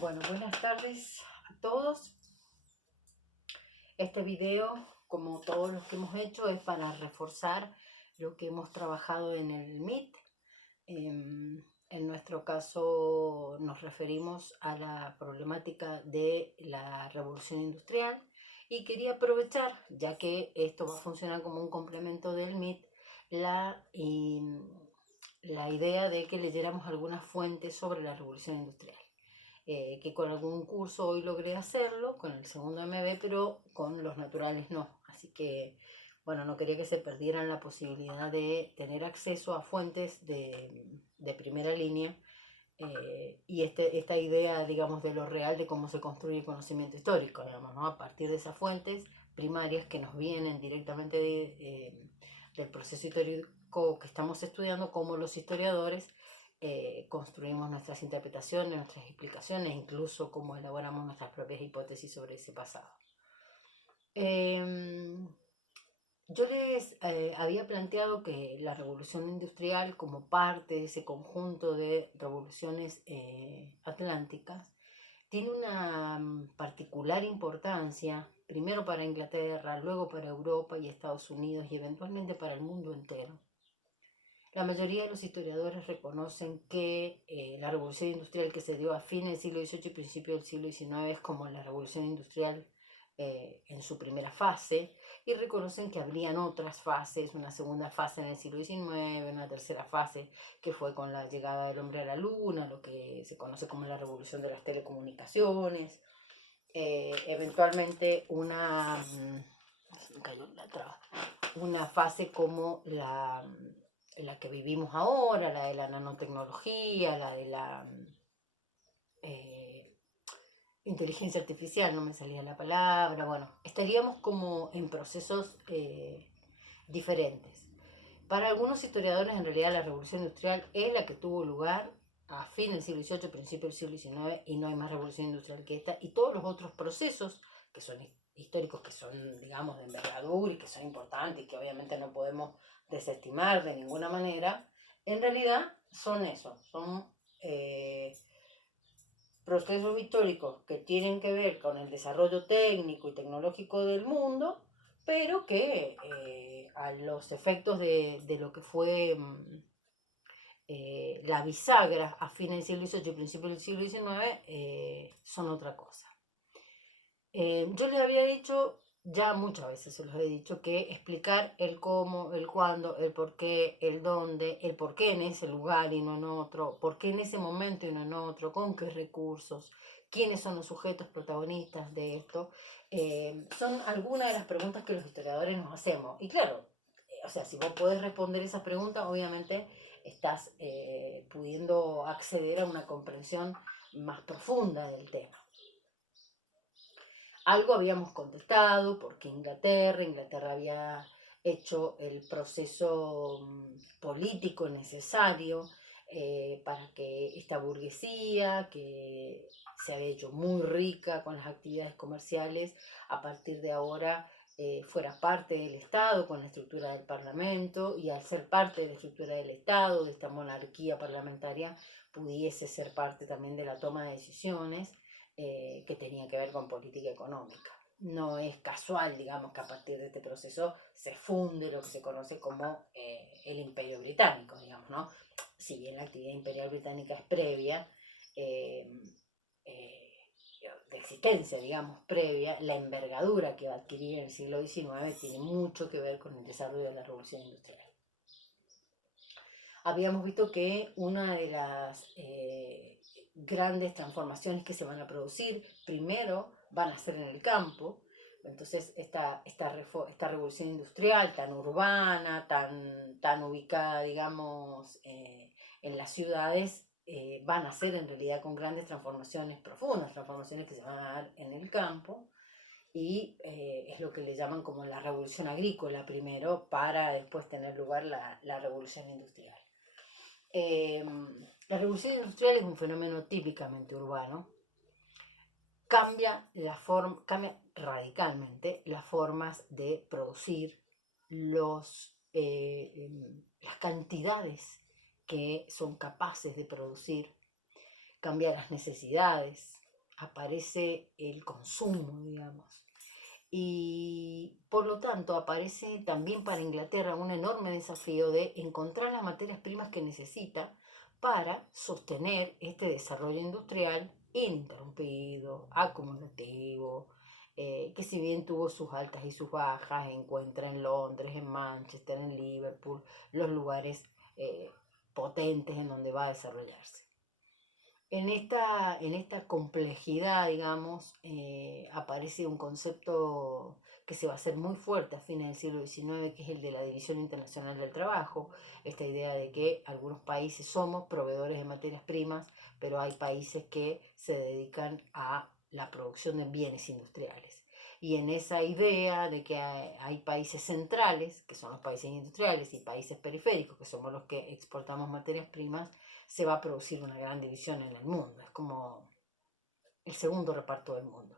Bueno, buenas tardes a todos. Este video, como todos los que hemos hecho, es para reforzar lo que hemos trabajado en el MIT. En nuestro caso nos referimos a la problemática de la revolución industrial y quería aprovechar, ya que esto va a funcionar como un complemento del MIT, la idea de que leyéramos algunas fuentes sobre la revolución industrial. Que con algún curso hoy logré hacerlo, con el segundo MB, pero con los naturales no. Así que, bueno, no quería que se perdieran la posibilidad de tener acceso a fuentes de primera línea y esta idea, digamos, de lo real de cómo se construye el conocimiento histórico, digamos, ¿no? A partir de esas fuentes primarias que nos vienen directamente del proceso histórico que estamos estudiando, como los historiadores construimos nuestras interpretaciones, nuestras explicaciones, incluso cómo elaboramos nuestras propias hipótesis sobre ese pasado. Yo les había planteado que la revolución industrial, como parte de ese conjunto de revoluciones atlánticas, tiene una particular importancia, primero para Inglaterra, luego para Europa y Estados Unidos y eventualmente para el mundo entero. La mayoría de los historiadores reconocen que la revolución industrial que se dio a fines del siglo XVIII y principios del siglo XIX es como la revolución industrial en su primera fase, y reconocen que habrían otras fases, una segunda fase en el siglo XIX, una tercera fase que fue con la llegada del hombre a la luna, lo que se conoce como la revolución de las telecomunicaciones, eventualmente una fase como la que vivimos ahora, la de la nanotecnología, la de la eh, inteligencia artificial, no me salía la palabra, bueno, estaríamos como en procesos diferentes. Para algunos historiadores, en realidad, la revolución industrial es la que tuvo lugar a fin del siglo XVIII, principio del siglo XIX, y no hay más revolución industrial que esta, y todos los otros procesos que son históricos, que son, digamos, de envergadura y que son importantes y que obviamente no podemos desestimar de ninguna manera, en realidad son eso, son procesos históricos que tienen que ver con el desarrollo técnico y tecnológico del mundo, pero que a los efectos de lo que fue la bisagra a fines del siglo XVIII y principios del siglo XIX son otra cosa. Yo les había dicho, ya muchas veces se los he dicho, que explicar el cómo, el cuándo, el por qué, el dónde, el por qué en ese lugar y no en otro, por qué en ese momento y no en otro, con qué recursos, quiénes son los sujetos protagonistas de esto, son algunas de las preguntas que los historiadores nos hacemos. Y claro, o sea, si vos podés responder esas preguntas, obviamente estás pudiendo acceder a una comprensión más profunda del tema. Algo habíamos contestado, porque Inglaterra había hecho el proceso político necesario para que esta burguesía, que se había hecho muy rica con las actividades comerciales, a partir de ahora fuera parte del Estado con la estructura del Parlamento, y al ser parte de la estructura del Estado, de esta monarquía parlamentaria, pudiese ser parte también de la toma de decisiones que tenía que ver con política económica. No es casual, digamos, que a partir de este proceso se funde lo que se conoce como el Imperio Británico, digamos, ¿no? Si bien la actividad imperial británica es previa, eh, de existencia, digamos, previa, la envergadura que va a adquirir en el siglo XIX tiene mucho que ver con el desarrollo de la revolución industrial. Habíamos visto que una de las grandes transformaciones que se van a producir, primero van a ser en el campo. Entonces esta revolución industrial tan urbana, tan ubicada, digamos, en las ciudades, van a ser en realidad con grandes transformaciones profundas, transformaciones que se van a dar en el campo, y es lo que le llaman como la revolución agrícola primero, para después tener lugar la revolución industrial. La revolución industrial es un fenómeno típicamente urbano. Cambia radicalmente las formas de producir, las cantidades que son capaces de producir, cambia las necesidades, aparece el consumo, digamos. Y por lo tanto aparece también para Inglaterra un enorme desafío de encontrar las materias primas que necesita para sostener este desarrollo industrial ininterrumpido, acumulativo, que si bien tuvo sus altas y sus bajas, encuentra en Londres, en Manchester, en Liverpool, los lugares eh, potentes en donde va a desarrollarse. En esta complejidad, digamos, aparece un concepto que se va a hacer muy fuerte a fines del siglo XIX, que es el de la División Internacional del Trabajo, esta idea de que algunos países somos proveedores de materias primas, pero hay países que se dedican a la producción de bienes industriales. Y en esa idea de que hay países centrales, que son los países industriales, y países periféricos, que somos los que exportamos materias primas, se va a producir una gran división en el mundo. Es como el segundo reparto del mundo.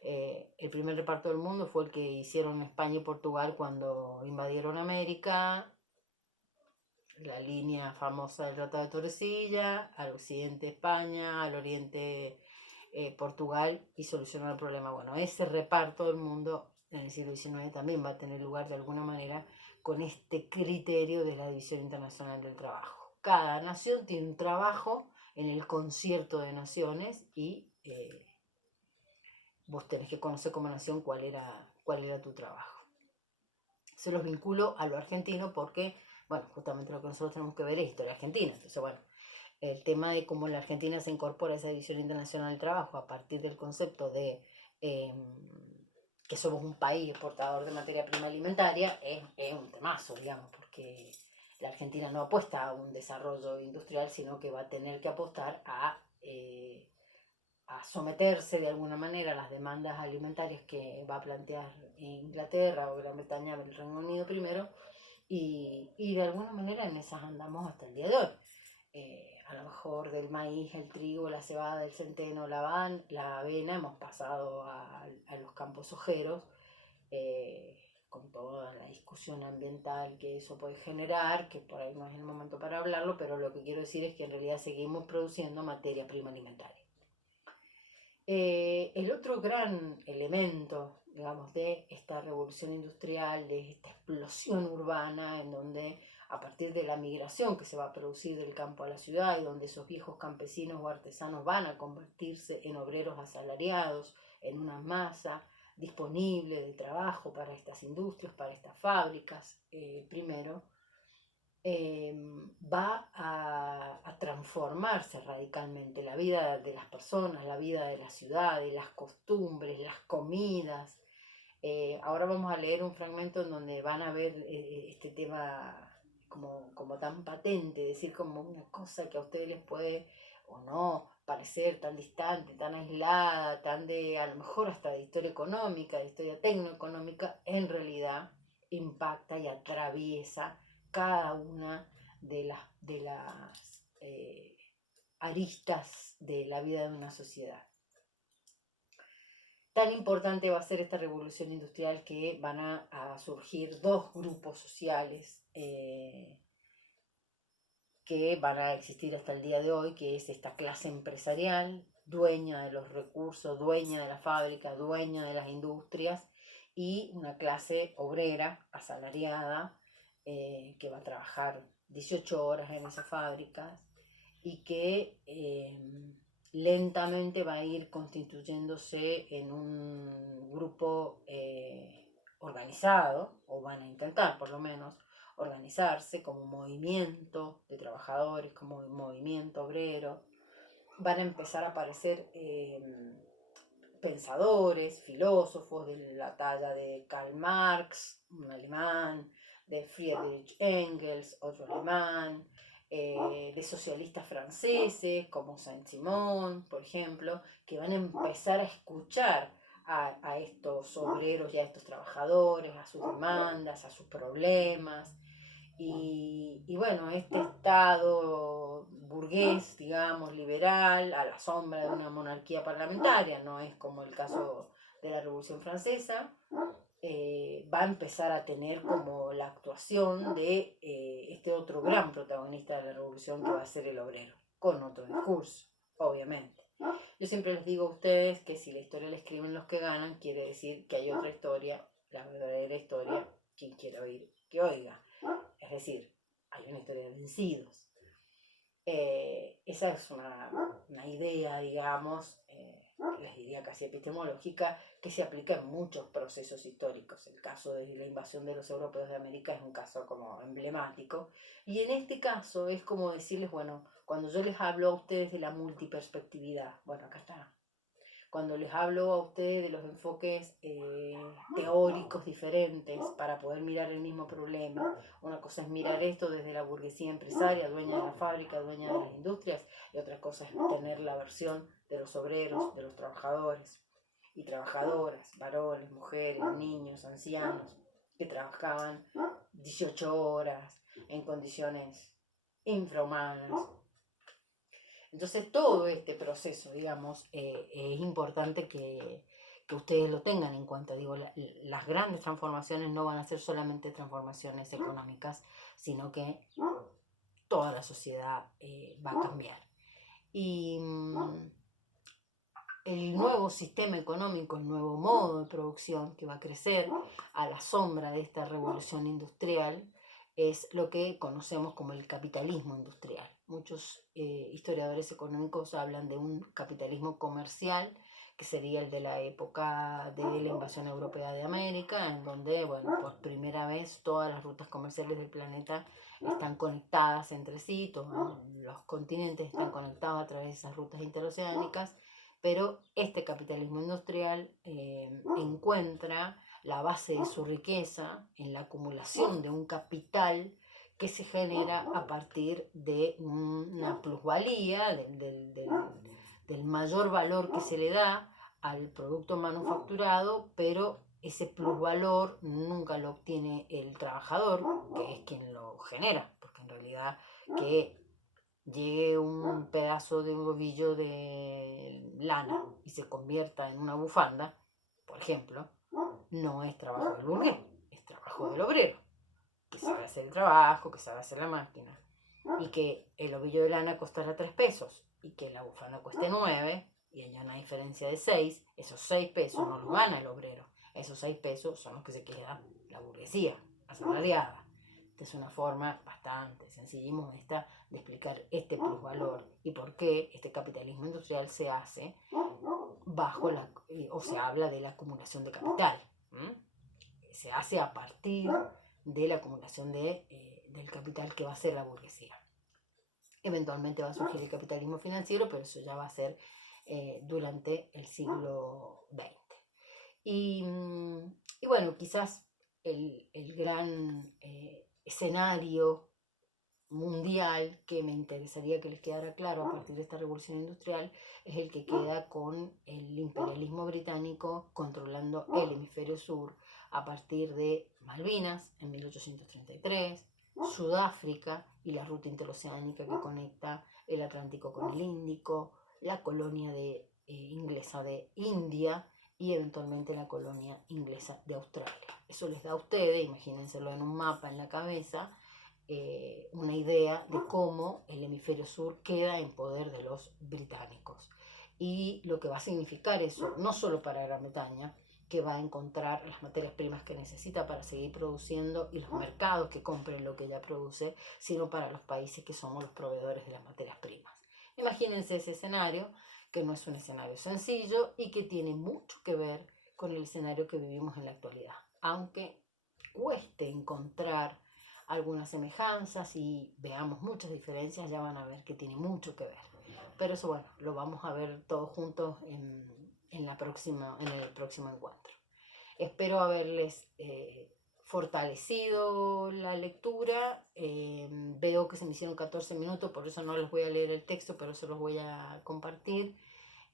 El primer reparto del mundo fue el que hicieron España y Portugal cuando invadieron América, la línea famosa del Tratado de Torrecilla, al occidente España, al oriente Portugal, y solucionó el problema. Bueno, ese reparto del mundo en el siglo XIX también va a tener lugar de alguna manera con este criterio de la División Internacional del Trabajo. Cada nación tiene un trabajo en el concierto de naciones y vos tenés que conocer como nación cuál era tu trabajo. Se los vinculo a lo argentino porque, bueno, justamente lo que nosotros tenemos que ver es historia argentina. Entonces, bueno, el tema de cómo la Argentina se incorpora a esa División Internacional del Trabajo a partir del concepto de que somos un país exportador de materia prima alimentaria es un temazo, digamos, porque la Argentina no apuesta a un desarrollo industrial, sino que va a tener que apostar a someterse de alguna manera a las demandas alimentarias que va a plantear Inglaterra o Gran Bretaña, el Reino Unido primero, y de alguna manera en esas andamos hasta el día de hoy. A lo mejor del maíz, el trigo, la cebada, el centeno, la avena, hemos pasado a los campos ojeros, con toda la discusión ambiental que eso puede generar, que por ahí no es el momento para hablarlo, pero lo que quiero decir es que en realidad seguimos produciendo materia prima alimentaria. El otro gran elemento, digamos, de esta revolución industrial, de esta explosión urbana, en donde a partir de la migración que se va a producir del campo a la ciudad y donde esos viejos campesinos o artesanos van a convertirse en obreros asalariados, en una masa disponible de trabajo para estas industrias, para estas fábricas, primero, va a transformarse radicalmente la vida de las personas, la vida de la ciudad, de las costumbres, las comidas. Ahora vamos a leer un fragmento en donde van a ver este tema como tan patente, decir como una cosa que a ustedes les puede o no parecer tan distante, tan aislada, tan de a lo mejor hasta de historia económica, de historia tecnoeconómica, en realidad impacta y atraviesa cada una de las aristas de la vida de una sociedad. Tan importante va a ser esta revolución industrial que van a surgir dos grupos sociales que van a existir hasta el día de hoy, que es esta clase empresarial, dueña de los recursos, dueña de la fábrica, dueña de las industrias, y una clase obrera, asalariada, que va a trabajar 18 horas en esas fábricas y que lentamente va a ir constituyéndose en un grupo organizado, o van a intentar por lo menos organizarse como movimiento de trabajadores, como movimiento obrero. Van a empezar a aparecer pensadores, filósofos de la talla de Karl Marx, un alemán, de Friedrich Engels, otro alemán, de socialistas franceses como Saint-Simon, por ejemplo, que van a empezar a escuchar a estos obreros y a estos trabajadores, a sus demandas, a sus problemas. Y bueno, este Estado burgués, digamos, liberal, a la sombra de una monarquía parlamentaria, no es como el caso de la Revolución Francesa, va a empezar a tener como la actuación de este otro gran protagonista de la revolución, que va a ser el obrero, con otro discurso, obviamente. Yo siempre les digo a ustedes que si la historia la escriben los que ganan, quiere decir que hay otra historia, la verdadera historia, quien quiera oír, que oiga. Es decir, hay una historia de vencidos. Esa es una idea, digamos, les diría casi epistemológica, que se aplica en muchos procesos históricos. El caso de la invasión de los europeos de América es un caso como emblemático. Y en este caso es como decirles, bueno, cuando yo les hablo a ustedes de la multiperspectividad, bueno, acá está. Cuando les hablo a ustedes de los enfoques teóricos diferentes para poder mirar el mismo problema, una cosa es mirar esto desde la burguesía empresaria, dueña de la fábrica, dueña de las industrias, y otra cosa es tener la versión de los obreros, de los trabajadores y trabajadoras, varones, mujeres, niños, ancianos, que trabajaban 18 horas en condiciones infrahumanas. Entonces todo este proceso, digamos, es importante que ustedes lo tengan en cuenta. Digo, las grandes transformaciones no van a ser solamente transformaciones económicas, sino que toda la sociedad va a cambiar. Y el nuevo sistema económico, el nuevo modo de producción que va a crecer a la sombra de esta revolución industrial, es lo que conocemos como el capitalismo industrial. Muchos historiadores económicos hablan de un capitalismo comercial, que sería el de la época de la invasión europea de América, en donde, bueno, por primera vez todas las rutas comerciales del planeta están conectadas entre sí, todos los continentes están conectados a través de esas rutas interoceánicas, pero este capitalismo industrial encuentra la base de su riqueza en la acumulación de un capital que se genera a partir de una plusvalía, del mayor valor que se le da al producto manufacturado, pero ese plusvalor nunca lo obtiene el trabajador, que es quien lo genera, porque en realidad que llegue un pedazo de un ovillo de lana y se convierta en una bufanda, por ejemplo, no es trabajo del burgués, es trabajo del obrero, que sabe hacer el trabajo, que sabe hacer la máquina, y que el ovillo de lana costará 3 pesos y que la bufanda cueste 9 y haya una diferencia de 6, esos 6 pesos no los gana el obrero, esos 6 pesos son los que se queda la burguesía asalariada. Esta es una forma bastante sencilla y modesta de explicar este plusvalor y por qué este capitalismo industrial se hace bajo o se habla de la acumulación de capital. Se hace a partir de la acumulación del capital que va a ser la burguesía. Eventualmente va a surgir el capitalismo financiero, pero eso ya va a ser durante el siglo XX. Y bueno, quizás el gran escenario mundial que me interesaría que les quedara claro a partir de esta revolución industrial es el que queda con el imperialismo británico controlando el hemisferio sur a partir de Malvinas en 1833, Sudáfrica y la ruta interoceánica que conecta el Atlántico con el Índico, la colonia inglesa de India y eventualmente la colonia inglesa de Australia. Eso les da a ustedes, imagínenselo en un mapa en la cabeza, una idea de cómo el hemisferio sur queda en poder de los británicos y lo que va a significar eso, no solo para Gran Bretaña, que va a encontrar las materias primas que necesita para seguir produciendo y los mercados que compren lo que ella produce, sino para los países que somos los proveedores de las materias primas. Imagínense ese escenario, que no es un escenario sencillo y que tiene mucho que ver con el escenario que vivimos en la actualidad, aunque cueste encontrar algunas semejanzas y veamos muchas diferencias, ya van a ver que tiene mucho que ver. Pero eso, bueno, lo vamos a ver todos juntos en el próximo encuentro. Espero haberles fortalecido la lectura. Veo que se me hicieron 14 minutos, por eso no les voy a leer el texto, pero se los voy a compartir.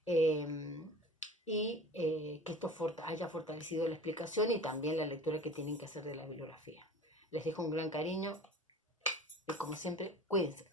Y que esto haya fortalecido la explicación y también la lectura que tienen que hacer de la bibliografía. Les dejo un gran cariño y como siempre, cuídense.